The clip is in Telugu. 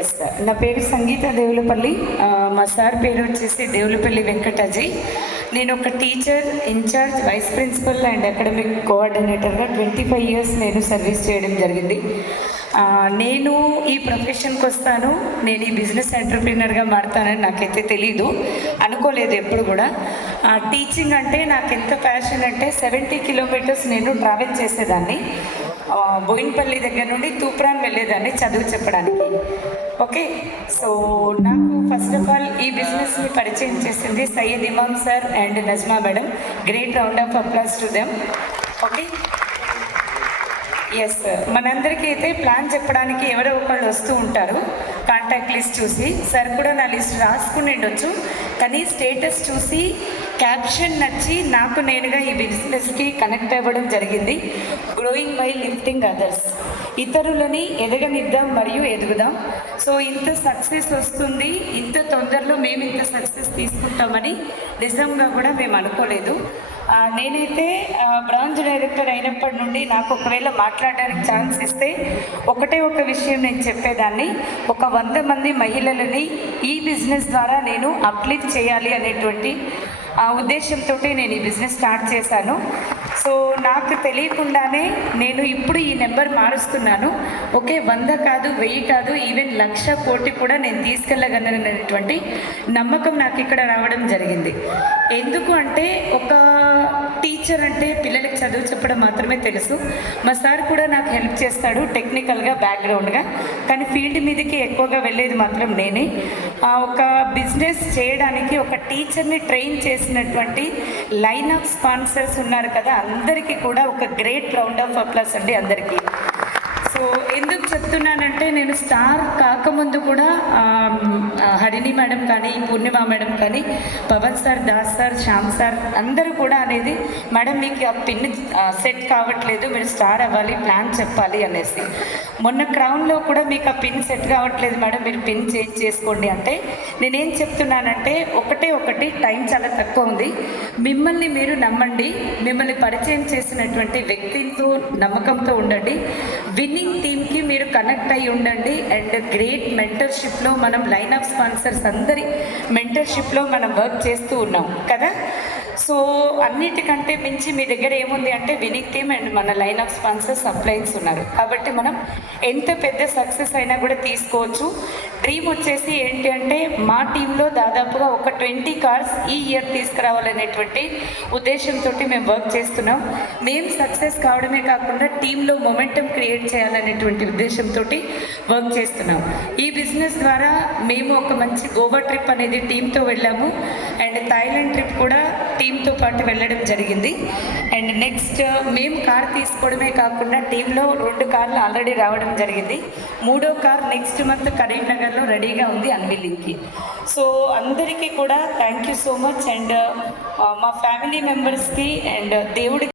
ఎస్ సార్, నా పేరు సంగీత దేవులపల్లి. మా సార్ పేరు వచ్చేసి దేవులపల్లి వెంకటాజీ. నేను ఒక teacher, in charge, vice principal and academic కోఆర్డినేటర్గా 25 years నేను సర్వీస్ చేయడం జరిగింది. నేను ఈ ప్రొఫెషన్కి వస్తాను, నేను ఈ బిజినెస్ ఎంటర్ప్రీనర్గా మారుతానని నాకైతే తెలీదు, అనుకోలేదు ఎప్పుడు కూడా. టీచింగ్ అంటే నాకు ఎంత ప్యాషన్ అంటే 70 kilometers నేను ట్రావెల్ చేసేదాన్ని. బోయిన్పల్లి దగ్గర నుండి తూప్రాన్ వెళ్ళేదాన్ని చదువు చెప్పడానికి. ఓకే, సో నాకు ఫస్ట్ ఆఫ్ ఆల్ ఈ బిజినెస్ని పరిచయం చేసింది Syed Imam sir and Najma madam. Great round of applause to them. Okay, yes sir, మనందరికీ అయితే ప్లాన్ చెప్పడానికి ఎవరో ఒకళ్ళు వస్తూ ఉంటారు. కాంటాక్ట్ లిస్ట్ చూసి సార్ కూడా నా లిస్ట్ రాసుకుని ఉండొచ్చు, కానీ స్టేటస్ చూసి క్యాప్షన్ నచ్చి నాకు నేనుగా ఈ బిజినెస్కి కనెక్ట్ అవ్వడం జరిగింది. గ్రోయింగ్ బై లిఫ్టింగ్ అదర్స్, ఇతరులని ఎదగనిద్దాం మరియు ఎదుగుదాం. సో ఇంత సక్సెస్ వస్తుంది, ఇంత తొందరలో మేము ఇంత సక్సెస్ తీసుకుంటామని నిజంగా కూడా మేము అనుకోలేదు. నేనైతే బ్రాంచ్ డైరెక్టర్ అయినప్పటి నుండి నాకు ఒకవేళ మాట్లాడడానికి ఛాన్స్ ఇస్తే ఒకటే ఒక విషయం నేను చెప్పేదాన్ని, ఒక 100 మంది మహిళలని ఈ బిజినెస్ ద్వారా నేను అప్లిఫ్ట్ చేయాలి అనేటువంటి ఉద్దేశంతో నేను ఈ బిజినెస్ స్టార్ట్ చేశాను. సో నాకు తెలియకుండానే నేను ఇప్పుడు ఈ నెంబర్ మారుస్తున్నాను. ఓకే, 100 కాదు, 1000 కాదు, ఈవెన్ 1,00,000 కోటి కూడా నేను తీసుకెళ్ళగలనటువంటి నమ్మకం నాకు ఇక్కడ రావడం జరిగింది. ఎందుకు అంటే ఒక టీచర్ అంటే పిల్లలకి చదువు చెప్పడం మాత్రమే తెలుసు. మా సార్ కూడా నాకు హెల్ప్ చేస్తాడు టెక్నికల్గా, బ్యాక్గ్రౌండ్గా, కానీ ఫీల్డ్ మీదకి ఎక్కువగా వెళ్ళేది మాత్రం నేనే. ఒక బిజినెస్ చేయడానికి ఒక టీచర్ని ట్రైన్ చేసినటువంటి లైన్ ఆఫ్ స్పాన్సర్స్ ఉన్నారు కదా, అందరికీ కూడా ఒక గ్రేట్ రౌండ్ ఆఫ్ అప్లాస్ అండి అందరికీ. సో ఎందుకు చెప్తున్నానంటే, నేను స్టార్ కాకముందు కూడా హరిణి మేడం కానీ, పూర్ణిమ మేడం కానీ, Pawan sir, Das sir, Shyam sir అందరూ కూడా అనేది, మేడం మీకు ఆ పిన్ సెట్ కావట్లేదు, మీరు స్టార్ అవ్వాలి, ప్లాన్ చెప్పాలి అనేసి. మొన్న క్రౌన్లో కూడా మీకు ఆ పిన్ సెట్ కావట్లేదు మేడం, మీరు పిన్ చేంజ్ చేసుకోండి అంటే నేనేం చెప్తున్నానంటే, ఒకటి టైం చాలా తక్కువ ఉంది. మిమ్మల్ని మీరు నమ్మండి, మిమ్మల్ని పరిచయం చేసినటువంటి వ్యక్తితో నమ్మకంతో ఉండండి, విన్నింగ్ టీమ్కి మీరు కనెక్ట్ అయ్యి ఉండండి. అండ్ గ్రేట్ మెంటర్షిప్లో మనం లైన్ ఆఫ్ స్పాన్సర్స్ అందరి మెంటర్షిప్లో మనం వర్క్ చేస్తూ ఉన్నాం కదా. సో అన్నిటికంటే మించి మీ దగ్గర ఏముంది అంటే విన్నింగ్ టీమ్ అండ్ మన లైన్ ఆఫ్ స్పాన్సర్స్ అప్లయన్స్ ఉన్నారు. కాబట్టి మనం ఎంత పెద్ద సక్సెస్ అయినా కూడా తీసుకోవచ్చు. డ్రీమ్ వచ్చేసి ఏంటి అంటే, మా టీంలో దాదాపుగా ఒక 20 cars ఈ ఇయర్ తీసుకురావాలనేటువంటి ఉద్దేశంతో మేము వర్క్ చేస్తున్నాం. మేము సక్సెస్ కావడమే కాకుండా టీంలో మొమెంటం క్రియేట్ చేయాలనేటువంటి ఉద్దేశంతో వర్క్ చేస్తున్నాం. ఈ బిజినెస్ ద్వారా మేము ఒక మంచి గోవా ట్రిప్ అనేది టీంతో వెళ్ళాము, అండ్ థాయిలాండ్ ట్రిప్ కూడా టీంతో పాటు వెళ్ళడం జరిగింది. అండ్ నెక్స్ట్ మేము కార్ తీసుకోవడమే కాకుండా టీంలో 2 కార్లు ఆల్రెడీ రావడం జరిగింది. 3వ కార్ నెక్స్ట్ మంత్ కరీంనగర్లో రెడీగా ఉంది అన్వీలింగ్కి. సో అందరికీ కూడా thank you so much. And మా ఫ్యామిలీ మెంబర్స్కి అండ్ దేవుడి